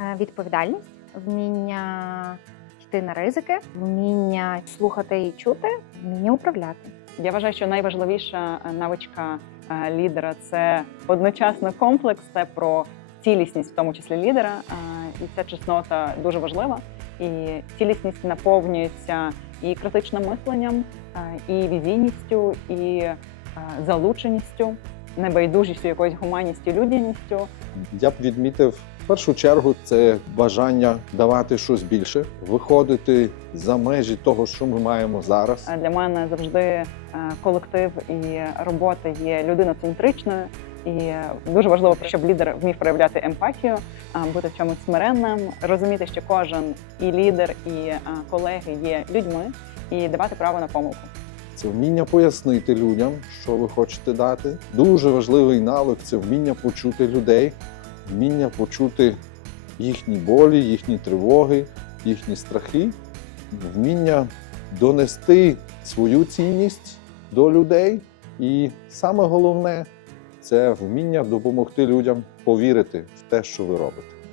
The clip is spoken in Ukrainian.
Е, Відповідальність, вміння йти на ризики, вміння слухати і чути, вміння управляти. Я вважаю, що найважливіша е, навичка е, лідера це одночасно комплекс, це про цілісність, в тому числі лідера. І ця чеснота дуже важлива. І цілісність наповнюється і критичним мисленням, і візійністю, і залученістю, небайдужістю, якоюсь гуманністю, людяністю. Я б відмітив в першу чергу це бажання давати щось більше, виходити за межі того, що ми маємо зараз. Для мене завжди е, колектив і робота є людиноцентричною. І дуже важливо, щоб лідер вмів проявляти емпатію, бути в чомусь смиренним, розуміти, що кожен і лідер, і колеги є людьми, і давати право на помилку. Це вміння пояснити людям, що ви хочете дати. Дуже важливий навик це вміння почути людей, вміння почути їхні болі, їхні тривоги, їхні страхи, вміння донести свою цінність до людей. І саме головне це вміння допомогти людям повірити в те, що ви робите.